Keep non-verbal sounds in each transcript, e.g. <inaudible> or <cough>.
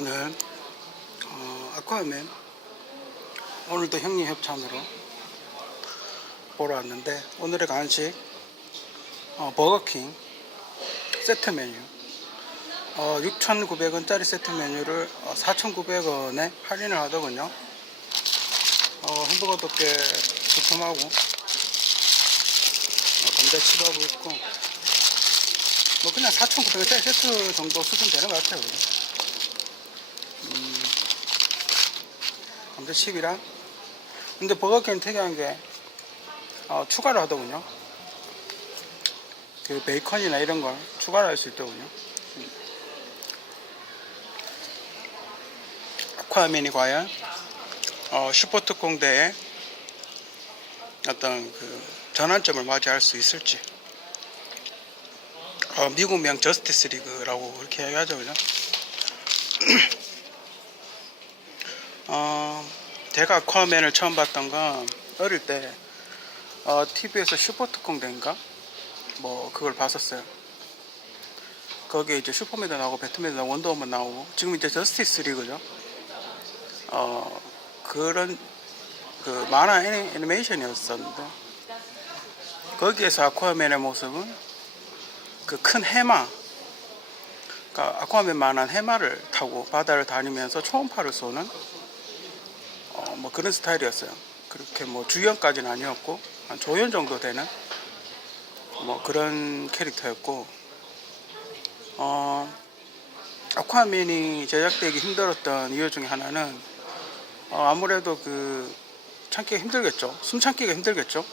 오늘 어, 아쿠아맨 오늘도 형님 협찬으로 보러 왔는데 오늘의 간식 어, 버거킹 세트 메뉴 어, 6,900원짜리 세트 메뉴를 어, 4,900원에 할인을 하더군요 어, 햄버거 두께 두툼하고 어, 감자칩하고 있고 뭐 그냥 4,900원짜리 세트 정도 수준 되는 것 같아요 그냥. 감자칩이랑. 근데 버거킹 특이한 게 어, 추가를 하더군요. 그 베이컨이나 이런 걸 추가를 할 수 있더군요. 아쿠아맨이 과연 어, 슈퍼특공대의 어떤 그 전환점을 맞이할 수 있을지. 어, 미국명 저스티스 리그라고 그렇게 이야기하죠 그죠? <clears throat> 어, 제가 아쿠아맨을 처음 봤던 건 어릴 때 어, TV에서 슈퍼특공대인가 뭐 그걸 봤었어요. 거기에 이제 슈퍼맨도 나오고 배트맨도 나오고 원더우먼 나오고 지금 이제 저스티스 리그죠. 어 그런 그 만화 애니- 애니메이션이었었는데 거기에서 아쿠아맨의 모습은 그 큰 해마 그러니까 아쿠아맨만한 해마를 타고 바다를 다니면서 초음파를 쏘는 어, 뭐 그런 스타일이었어요. 그렇게 뭐 주연까지는 아니었고 한 조연 정도 되는 뭐 그런 캐릭터였고 어, 아쿠아맨이 제작되기 힘들었던 이유 중에 하나는 어, 아무래도 그 참기가 힘들겠죠. 숨 참기가 힘들겠죠.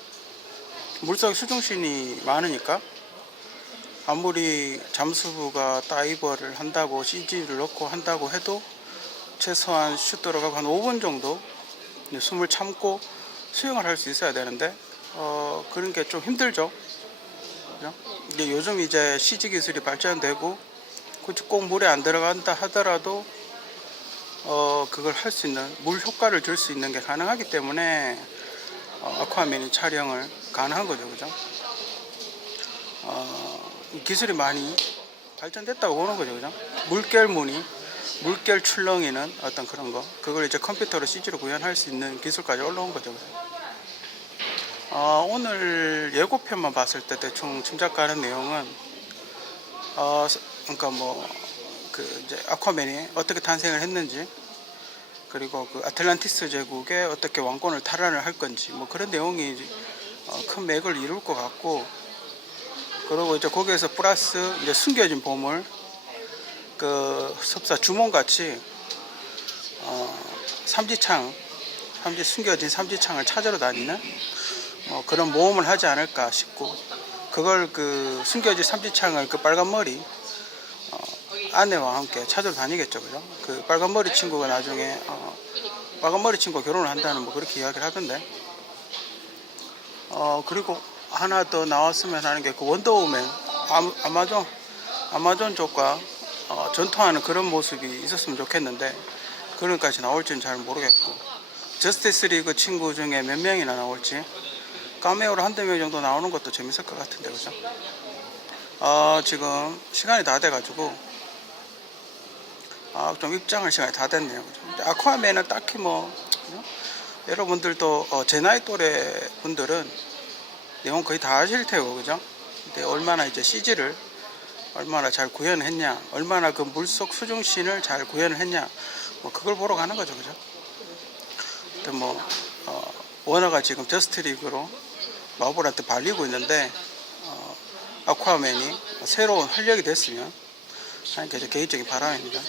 물속에 수중신이 많으니까 아무리 잠수부가 다이버를 한다고 CG를 넣고 한다고 해도 최소한 슛 들어가고 한 5분 정도 숨을 참고 수영을 할 수 있어야 되는데 어, 그런 게 좀 힘들죠. 그죠? 근데 요즘 이제 CG 기술이 발전되고 굳이 꼭 물에 안 들어간다 하더라도 어, 그걸 할 수 있는 물 효과를 줄 수 있는 게 가능하기 때문에 어, 아쿠아맨이 촬영을 가능한 거죠, 그죠? 어, 이 기술이 많이 발전됐다고 보는 거죠, 그죠? 물결 무늬, 물결 출렁이는 어떤 그런 거, 그걸 이제 컴퓨터로 CG로 구현할 수 있는 기술까지 올라온 거죠? 어, 오늘 예고편만 봤을 때 대충 짐작가는 내용은 어, 서- 그러니까 뭐 그 이제 아쿠아맨이 어떻게 탄생을 했는지 그리고 그 아틀란티스 제국에 어떻게 왕권을 탈환을 할 건지 뭐 그런 내용이 어, 큰 맥을 이룰 것 같고 그리고 이제 거기에서 플러스 이제 숨겨진 보물 그 섭사 주몽같이 어, 삼지창 삼지 숨겨진 삼지창을 찾으러 다니는 뭐 그런 모험을 하지 않을까 싶고 그걸 그 숨겨진 삼지창을 그 빨간 머리 어, 아내와 함께 찾으러 다니겠죠, 그죠? 그 빨간 머리 친구가 나중에 어, 빨간 머리 친구 가 결혼을 한다는 뭐 그렇게 이야기를 하던데. 어 그리고 하나 더 나왔으면 하는 게 그 원더우맨 아, 아마존 아마존 쪽과 어, 전투하는 그런 모습이 있었으면 좋겠는데 그런 까지 나올지는 잘 모르겠고 저스티스 리그 친구 중에 몇 명이나 나올지 카메오로 한두 명 정도 나오는 것도 재밌을 것 같은데 그죠? 어, 지금 시간이 다 돼가지고 아, 좀 입장할 시간이 다 됐네요. 그죠? 아쿠아맨은 딱히 뭐 그죠? 여러분들도 어, 제 나이 또래 분들은 내용 거의 다 아실 테고 그죠? 근데 얼마나 이제 CG를 얼마나 잘 구현했냐, 얼마나 그 물속 수중신을 잘 구현을 했냐, 뭐 그걸 보러 가는 거죠, 그죠? 근데 뭐 어, 워너가 지금 저스트리그로 마블한테 발리고 있는데 어, 아쿠아맨이 새로운 활력이 됐으면 하는 게제 개인적인 바람입니다.